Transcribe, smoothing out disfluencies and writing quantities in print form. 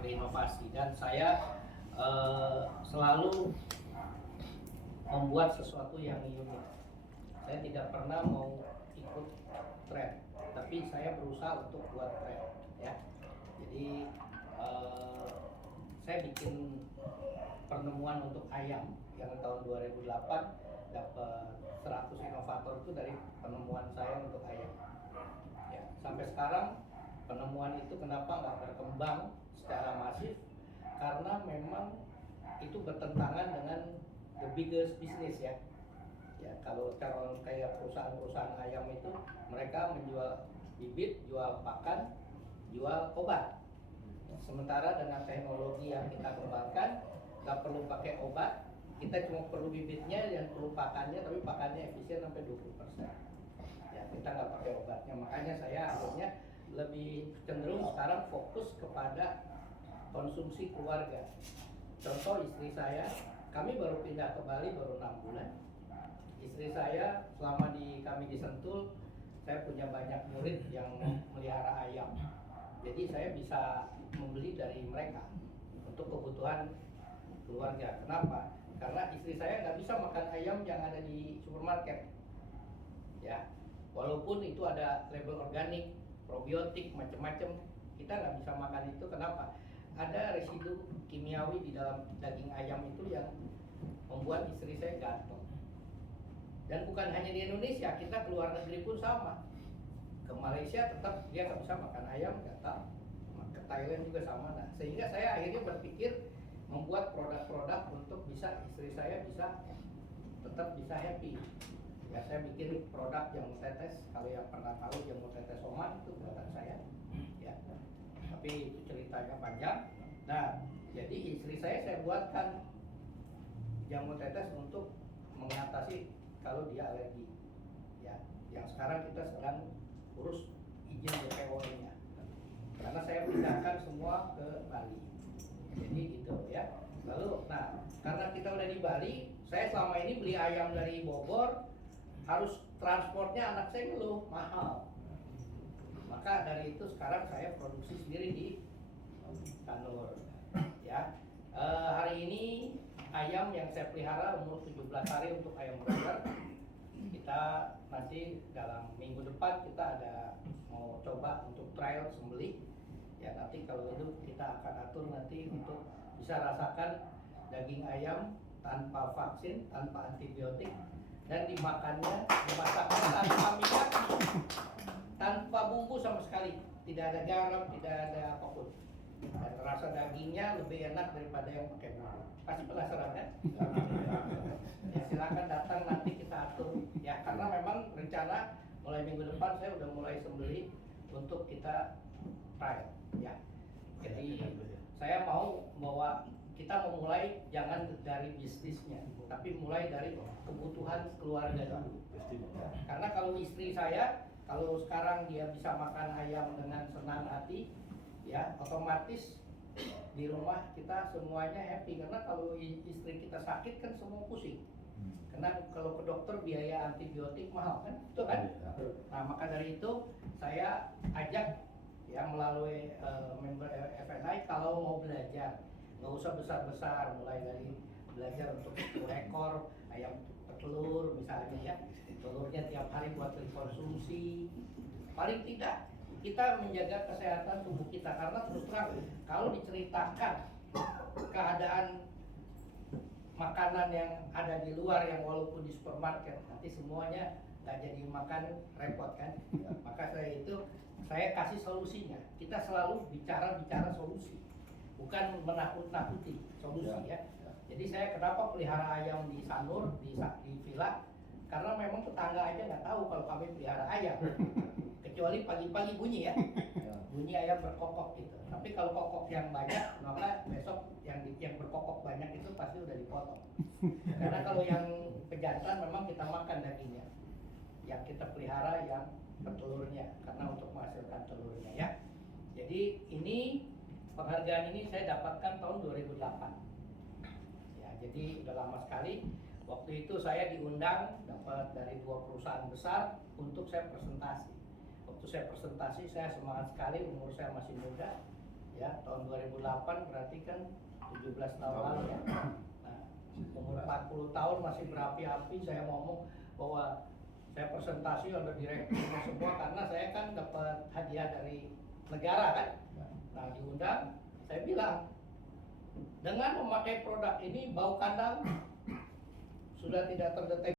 berinovasi, dan saya selalu membuat sesuatu yang unik. Saya tidak pernah mau ikut tren, tapi saya berusaha untuk buat tren, ya. Jadi saya bikin penemuan untuk ayam yang tahun 2008 dapat 100 inovator itu dari penemuan saya untuk ayam. Ya, sampai sekarang penemuan itu kenapa nggak berkembang secara masif? Karena memang itu bertentangan dengan the biggest business, ya. Ya, kalau kayak perusahaan-perusahaan ayam itu mereka menjual bibit, jual pakan, jual obat. Sementara dengan teknologi yang kita kembangkan, nggak perlu pakai obat, kita cuma perlu bibitnya dan perlu pakannya, tapi pakannya efisien sampai 20%. Ya, kita nggak pakai obatnya, makanya saya akhirnya lebih cenderung sekarang fokus kepada konsumsi keluarga. Contoh istri saya, kami baru pindah ke Bali baru 6 bulan. Istri saya selama kami di Sentul, saya punya banyak murid yang melihara ayam. Jadi saya bisa membeli dari mereka untuk kebutuhan keluarga. Kenapa? Karena istri saya nggak bisa makan ayam yang ada di supermarket. Ya, walaupun itu ada label organik, probiotik, macam-macam, kita nggak bisa makan itu. Kenapa? Ada residu kimiawi di dalam daging ayam itu yang membuat istri saya gatal. Dan bukan hanya di Indonesia, kita keluar negeri pun sama. Ke Malaysia tetap dia nggak bisa makan ayam, gatal. Ke Thailand juga sama. Nah, sehingga saya akhirnya berpikir membuat produk-produk untuk bisa istri saya bisa tetap bisa happy. Ya, saya bikin produk jamu tetes. Kalau yang pernah tahu jamu tetes Oman itu buatan saya, ya. Tapi itu ceritanya panjang. Nah, jadi istri saya buatkan jamu tetes untuk mengatasi kalau dia alergi. Ya, yang sekarang kita sedang urus izin BPOM-nya. Karena saya pindahkan semua ke Bali. Jadi gitu, ya. Lalu, nah, karena kita udah di Bali, saya selama ini beli ayam dari Bogor, harus transportnya anak saya ngeluh, mahal. Maka dari itu sekarang saya produksi sendiri di Sanur. Ya, hari ini ayam yang saya pelihara umur 17 hari untuk ayam broiler. Kita nanti dalam minggu depan kita ada mau coba untuk trial sembelih. Ya, nanti kalau itu kita akan atur nanti untuk bisa rasakan daging ayam tanpa vaksin, tanpa antibiotik, dan dimakannya, dimasaknya tanpa minyak, tanpa bumbu sama sekali, tidak ada garam, tidak ada apapun. Dan rasa dagingnya lebih enak daripada yang pakai bumbu. Pasti penasaran kan? Ya, silakan datang nanti kita atur. Ya, karena memang rencana mulai minggu depan saya udah mulai sembelih untuk kita trial. Ya, jadi saya mau bahwa kita memulai jangan dari bisnisnya, tapi mulai dari kebutuhan keluarga dulu. Karena kalau istri saya, kalau sekarang dia bisa makan ayam dengan senang hati, ya otomatis di rumah kita semuanya happy. Karena kalau istri kita sakit kan semua pusing. Karena kalau ke dokter biaya antibiotik mahal kan, itu kan. Nah, maka dari itu saya ajak yang melalui member FNI kalau mau belajar nggak usah besar-besar, mulai dari belajar untuk 1 ekor ayam petelur misalnya, ya, telurnya tiap hari buat dikonsumsi. Paling tidak kita menjaga kesehatan tubuh kita, karena terus terang kalau diceritakan keadaan makanan yang ada di luar yang walaupun di supermarket nanti semuanya nggak jadi makan, repot kan. Maka saya kasih solusinya. Kita selalu bicara solusi, bukan menakut-nakuti, solusi, ya. Jadi saya kenapa pelihara ayam di Sanur, di villa, karena memang tetangga aja nggak tahu kalau kami pelihara ayam. Kecuali pagi-pagi bunyi, ya, bunyi ayam berkokok gitu. Tapi kalau kokok yang banyak, maka besok yang berkokok banyak itu pasti udah dipotong. Karena kalau yang pejantan memang kita makan dagingnya, yang kita pelihara yang petelurnya, karena untuk menghasilkan telurnya, ya. Jadi ini penghargaan ini saya dapatkan tahun 2008. Ya, jadi udah lama sekali. Waktu itu saya diundang dapat dari 2 perusahaan besar untuk saya presentasi. Waktu saya presentasi saya semangat sekali, umur saya masih muda. ya tahun 2008 berarti kan 17 tahun lalu ya. Nah, umur 40 tahun masih berapi-api saya ngomong bahwa saya presentasi ada direkturnya semua karena saya kan dapat hadiah dari negara kan. Nah, diundang, saya bilang dengan memakai produk ini bau kandang sudah tidak terdeteksi.